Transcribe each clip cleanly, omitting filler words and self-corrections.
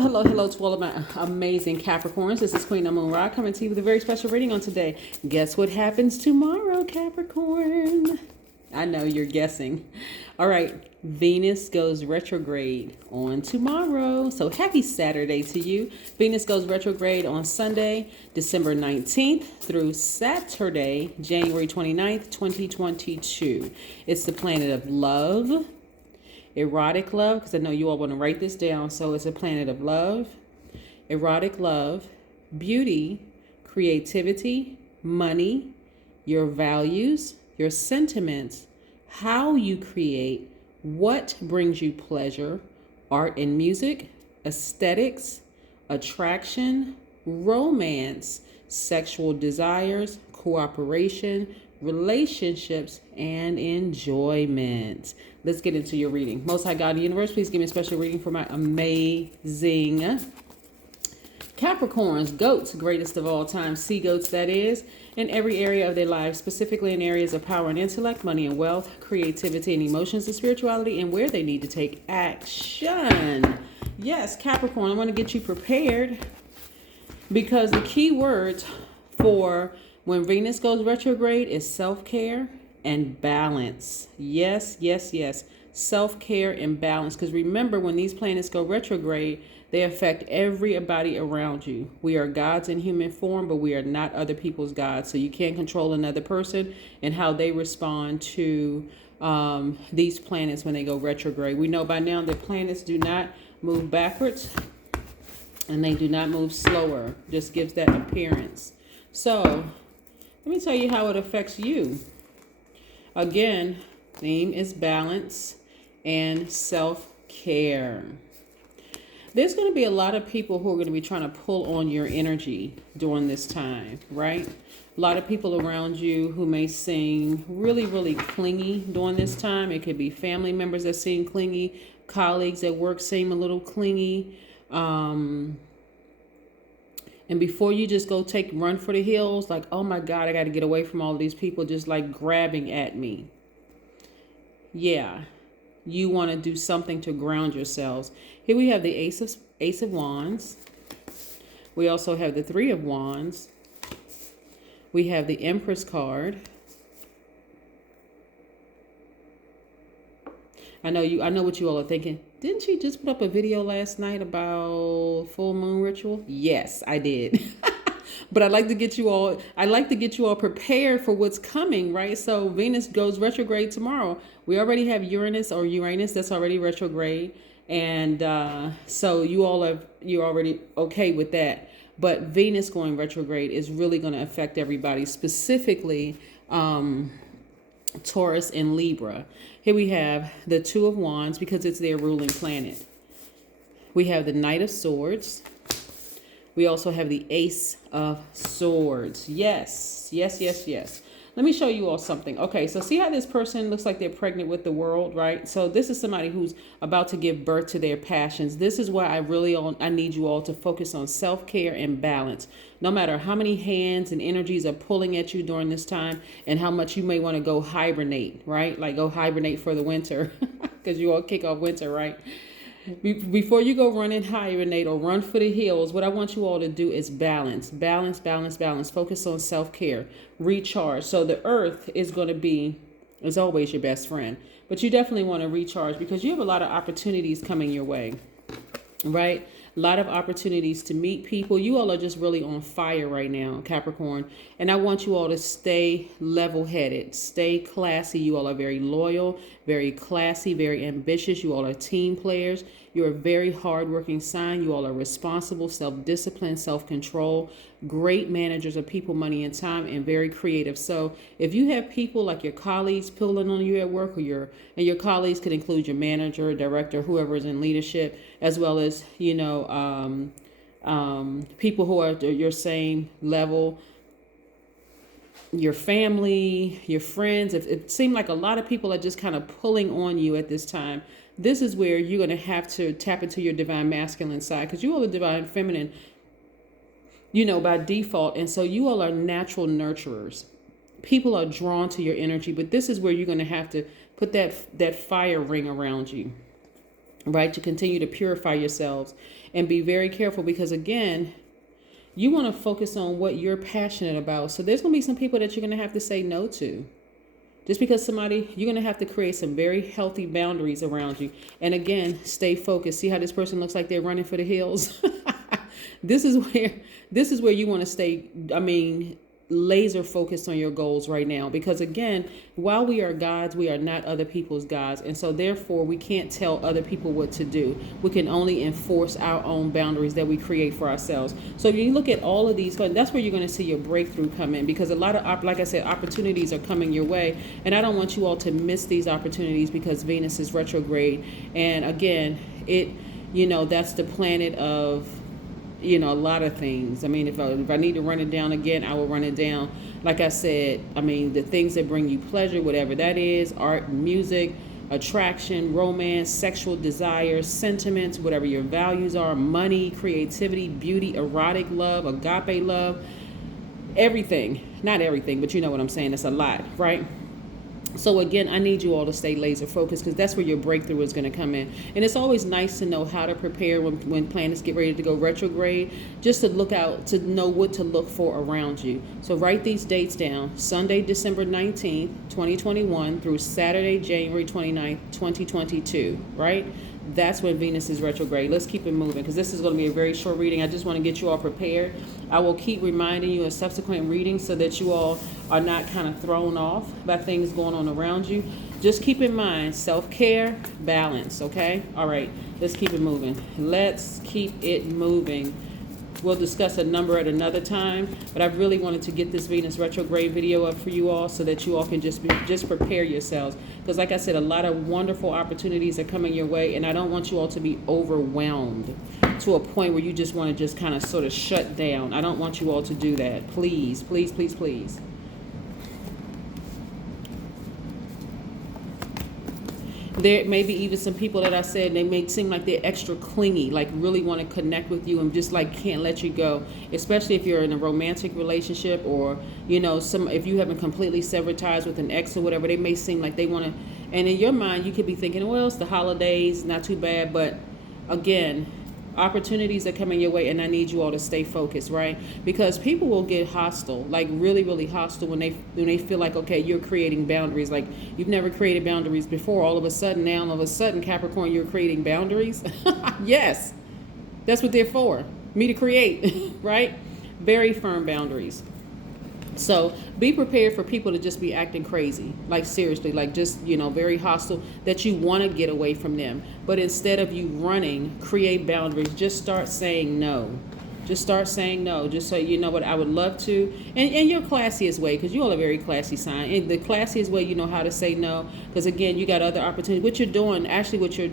Hello to all of my amazing Capricorns. This is Queen Amun Ra coming to you with a very special reading on today. Guess what happens tomorrow, Capricorn? I know you're guessing. All right, Venus goes retrograde on tomorrow. So happy Saturday to you. Venus goes retrograde on Sunday, December 19th through Saturday, January 29th, 2022. It's the planet of love. Erotic love, because I know you all want to write this down. So it's a planet of love, erotic love, beauty, creativity, money, your values, your sentiments, how you create, what brings you pleasure, art and music, aesthetics, attraction, romance, sexual desires, cooperation, relationships, and enjoyment. Let's get into your reading. Most High God of the Universe, please give me a special reading for my amazing Capricorns, goats, greatest of all time, sea goats that is, in every area of their lives, specifically in areas of power and intellect, money and wealth, creativity and emotions and spirituality, and where they need to take action. Yes, Capricorn, I want to get you prepared because the key words for when Venus goes retrograde is self-care and balance. Yes. Self-care and balance. Because remember, when these planets go retrograde, they affect everybody around you. We are gods in human form, but we are not other people's gods. So you can't control another person and how they respond to these planets when they go retrograde. We know by now that planets do not move backwards and they do not move slower. Just gives that appearance. So let me tell you how it affects you. Again, theme is balance and self-care. There's going to be a lot of people who are going to be trying to pull on your energy during this time, right? A lot of people around you who may seem really clingy during this time. It could be family members that seem clingy, colleagues at work seem a little clingy. And before you just go run for the hills, like, oh my God, I got to get away from all these people just like grabbing at me. Yeah, you want to do something to ground yourselves. Here we have the Ace of Wands. We also have the Three of Wands. We have the Empress card. I know what you all are thinking. Didn't she just put up a video last night about full moon ritual? Yes, I did. But I'd like to get you all prepared for what's coming, right? So Venus goes retrograde tomorrow. We already have Uranus that's already retrograde. And so you're already okay with that. But Venus going retrograde is really going to affect everybody, specifically Taurus and Libra. Here we have the Two of Wands because it's their ruling planet. We have the Knight of Swords. We also have the Ace of Swords. Yes. Let me show you all something. Okay, so see how this person looks like they're pregnant with the world, right? So this is somebody who's about to give birth to their passions. This is why I need you all to focus on self-care and balance. No matter how many hands and energies are pulling at you during this time and how much you may want to go hibernate, right? Like go hibernate for the winter because you all kick off winter, right? Before you go run and hibernate or run for the hills, what I want you all to do is balance. Focus on self-care, recharge. So the earth is always your best friend, but you definitely want to recharge because you have a lot of opportunities coming your way, right? A lot of opportunities to meet people. You all are just really on fire right now, Capricorn. And I want you all to stay level-headed, stay classy. You all are very loyal, very classy, very ambitious. You all are team players. You're a very hardworking sign. You all are responsible, self-disciplined, self-control, great managers of people, money, and time, and very creative. So if you have people like your colleagues pulling on you at work, and your colleagues could include your manager, director, whoever is in leadership, as well as, people who are at your same level, your family, your friends. If it seemed like a lot of people are just kind of pulling on you at this time, this is where you're going to have to tap into your divine masculine side because you all are divine feminine, by default. And so you all are natural nurturers. People are drawn to your energy, but this is where you're going to have to put that fire ring around you. right? To continue to purify yourselves and be very careful, because again, you want to focus on what you're passionate about. So there's going to be some people that you're going to have to say no to. Just because somebody, you're going to have to create some very healthy boundaries around you. And again, stay focused. See how this person looks like they're running for the hills? This is where you want to stay, laser focused on your goals right now. Because again, while we are gods, we are not other people's gods. And so therefore, we can't tell other people what to do. We can only enforce our own boundaries that we create for ourselves. So if you look at all of these, that's where you're going to see your breakthrough come in, because a lot of, like I said, opportunities are coming your way. And I don't want you all to miss these opportunities, because Venus is retrograde. And again, that's the planet of, a lot of things. If I need to run it down again, I will run it down. Like I said, the things that bring you pleasure, whatever that is, art, music, attraction, romance, sexual desires, sentiments, whatever your values are, money, creativity, beauty, erotic love, agape love, everything. Not everything, but you know what I'm saying. It's a lot, right? So again, I need you all to stay laser focused, because that's where your breakthrough is going to come in. And it's always nice to know how to prepare when planets get ready to go retrograde, just to look out, to know what to look for around you. So write these dates down: Sunday, December 19th, 2021 through Saturday, January 29th, 2022, right? That's when Venus is retrograde. Let's keep it moving, because this is going to be a very short reading. I just want to get you all prepared. I will keep reminding you of subsequent readings so that you all are not kind of thrown off by things going on around you. Just keep in mind, self-care, balance, okay? All right, let's keep it moving. Let's keep it moving. We'll discuss a number at another time, but I really wanted to get this Venus retrograde video up for you all so that you all can just prepare yourselves. Because like I said, a lot of wonderful opportunities are coming your way, and I don't want you all to be overwhelmed to a point where you just want to just kind of sort of shut down. I don't want you all to do that. Please, please, please, please. There may be even some people that I said, they may seem like they're extra clingy, like really want to connect with you and just like can't let you go, especially if you're in a romantic relationship, or if you haven't completely severed ties with an ex or whatever. They may seem like they want to, and in your mind you could be thinking, well, it's the holidays, not too bad. But again, opportunities are coming your way, and I need you all to stay focused, right? Because people will get hostile, like really, really hostile, when they feel like, okay, you're creating boundaries. Like you've never created boundaries before. All of a sudden, Capricorn, you're creating boundaries. Yes, that's what they're for, me to create, right? Very firm boundaries. So be prepared for people to just be acting crazy, like seriously, like just, very hostile, that you want to get away from them. But instead of you running, create boundaries. Just start saying no. Just start saying no. Just say, you know what, I would love to. And your classiest way, because you all are very classy sign. In the classiest way, you know how to say no. Because again, you got other opportunities. What you're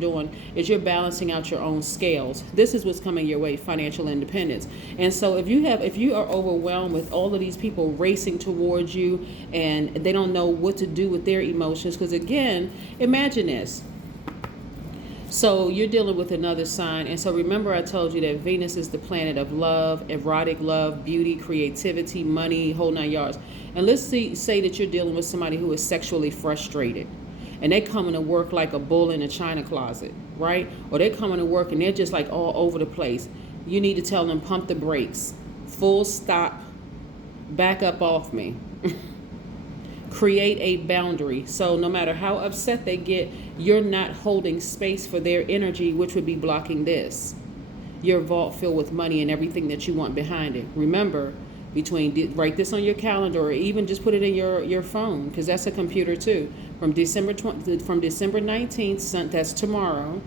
doing is you're balancing out your own scales. This is what's coming your way: financial independence. And so if you are overwhelmed with all of these people racing towards you, and they don't know what to do with their emotions, because again, imagine this. So you're dealing with another sign. And so remember, I told you that Venus is the planet of love, erotic love, beauty, creativity, money, whole 9 yards. And let's say that you're dealing with somebody who is sexually frustrated, and they're coming to work like a bull in a china closet, right? Or they're coming to work and they're just like all over the place. You need to tell them, pump the brakes, full stop, back up off me. Create a boundary. So no matter how upset they get, you're not holding space for their energy, which would be blocking this. Your vault filled with money and everything that you want behind it. Remember, write this on your calendar, or even just put it in your phone, because that's a computer too. From December 19th, that's tomorrow,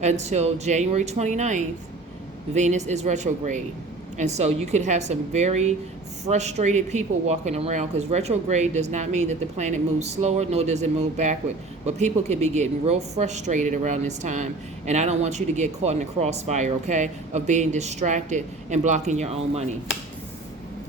until January 29th, Venus is retrograde. And so you could have some very frustrated people walking around, because retrograde does not mean that the planet moves slower, nor does it move backward. But people could be getting real frustrated around this time. And I don't want you to get caught in the crossfire, okay, of being distracted and blocking your own money.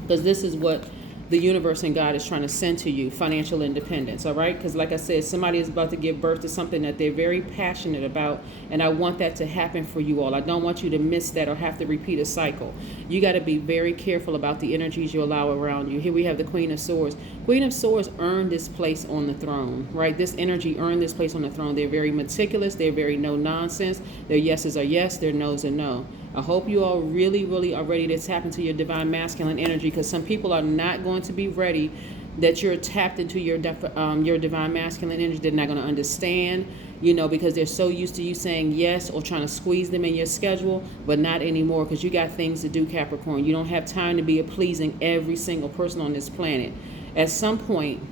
Because this is what the universe and God is trying to send to you, financial independence, all right? Because like I said, somebody is about to give birth to something that they're very passionate about, and I want that to happen for you all. I don't want you to miss that or have to repeat a cycle. You got to be very careful about the energies you allow around you. Here we have the Queen of Swords. Queen of Swords earned this place on the throne, right? This energy earned this place on the throne. They're very meticulous. They're very no nonsense. Their yeses are yes, their no's are no. I hope you all really, really are ready to tap into your divine masculine energy, because some people are not going to be ready that you're tapped into your divine masculine energy. They're not going to understand, you know, because they're so used to you saying yes or trying to squeeze them in your schedule, but not anymore, because you got things to do, Capricorn. You don't have time to be pleasing every single person on this planet. At some point,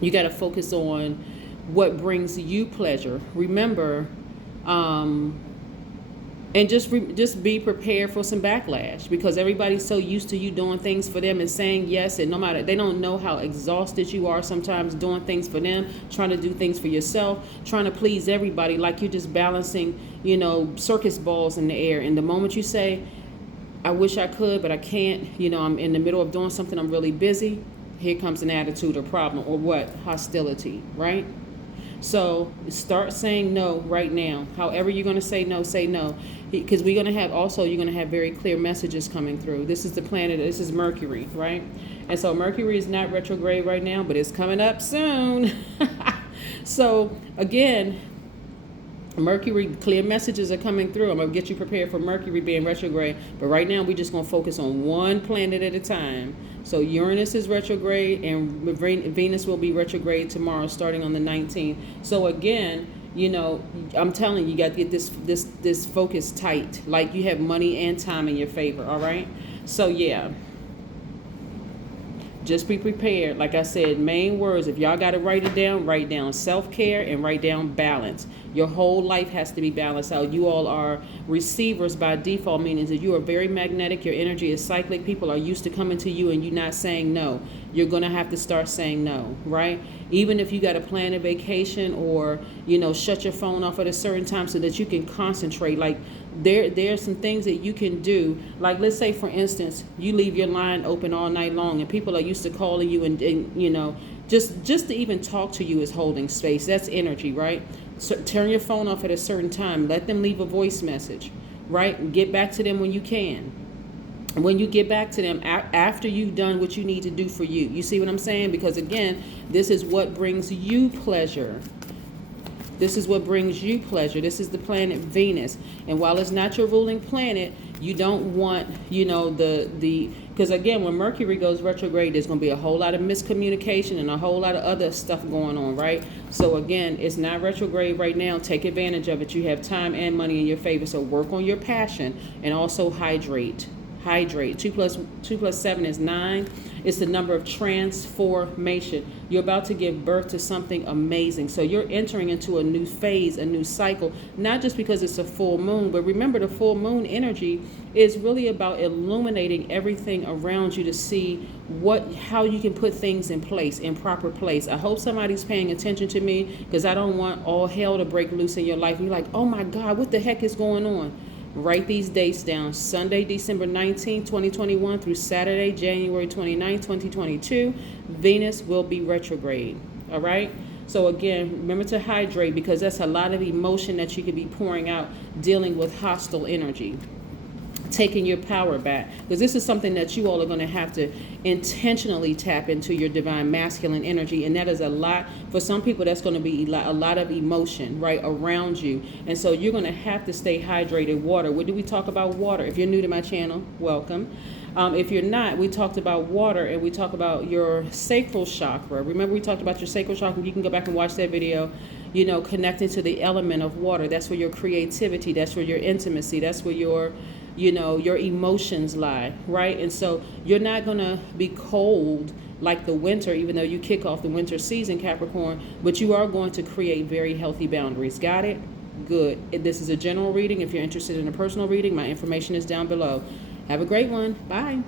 you got to focus on what brings you pleasure. Remember, and just be prepared for some backlash, because everybody's so used to you doing things for them and saying yes, and no matter, they don't know how exhausted you are sometimes doing things for them, trying to do things for yourself, trying to please everybody, like you're just balancing, you know, circus balls in the air. And the moment you say, I wish I could, but I can't, you know, I'm in the middle of doing something, I'm really busy, here comes an attitude or problem or what? Hostility, right? So start saying no right now. However you're going to say no, because we're going to have also, you're going to have very clear messages coming through. This is the planet, this is Mercury, right? And so Mercury is not retrograde right now, but it's coming up soon. So again, Mercury, clear messages are coming through. I'm going to get you prepared for Mercury being retrograde. But right now, we're just going to focus on one planet at a time. So Uranus is retrograde, and Venus will be retrograde tomorrow, starting on the 19th. So again, you know, I'm telling you, you got to get this focus tight. Like you have money and time in your favor, all right? So yeah. Just be prepared. Like I said, main words, if y'all got to write down self-care and write down balance. Your whole life has to be balanced out. You all are receivers by default, meaning that you are very magnetic. Your energy is cyclic. People are used to coming to you and you not saying no. You're going to have to start saying no, right? Even if you got to plan a vacation or, you know, shut your phone off at a certain time so that you can concentrate. Like there are some things that you can do. Like let's say, for instance, you leave your line open all night long and people are used to calling you and you know, just to even talk to you is holding space. That's energy, right? So turn your phone off at a certain time. Let them leave a voice message, right? Get back to them when you can. When you get back to them after you've done what you need to do for you. You see what I'm saying? Because again, this is what brings you pleasure. This is what brings you pleasure. This is the planet Venus. And while it's not your ruling planet, you don't want, you know, because again, when Mercury goes retrograde, there's going to be a whole lot of miscommunication and a whole lot of other stuff going on, right? So again, it's not retrograde right now. Take advantage of it. You have time and money in your favor. So work on your passion and also hydrate. 2 plus 7 is 9. It's the number of transformation. You're about to give birth to something amazing. So you're entering into a new phase, a new cycle, not just because it's a full moon, but remember the full moon energy is really about illuminating everything around you to see how you can put things in place, in proper place. I hope somebody's paying attention to me, because I don't want all hell to break loose in your life. And you're like, oh my God, what the heck is going on? Write these dates down. Sunday, December 19th, 2021 through Saturday, January 29th, 2022. Venus will be retrograde. All right? So again, remember to hydrate, because that's a lot of emotion that you could be pouring out dealing with hostile energy. Taking your power back, because this is something that you all are going to have to intentionally tap into your divine masculine energy, and that is a lot for some people. That's going to be a lot of emotion right around you, and so you're going to have to stay hydrated. Water. What do we talk about? Water. If you're new to my channel, welcome. If you're not, we talked about water, and we talk about your sacral chakra. Remember, we talked about your sacral chakra. You can go back and watch that video. You know, connecting to the element of water. That's where your creativity, that's where your intimacy, that's where your emotions lie, right? And so you're not going to be cold like the winter, even though you kick off the winter season, Capricorn, but you are going to create very healthy boundaries. Got it? Good. This is a general reading. If you're interested in a personal reading, my information is down below. Have a great one. Bye.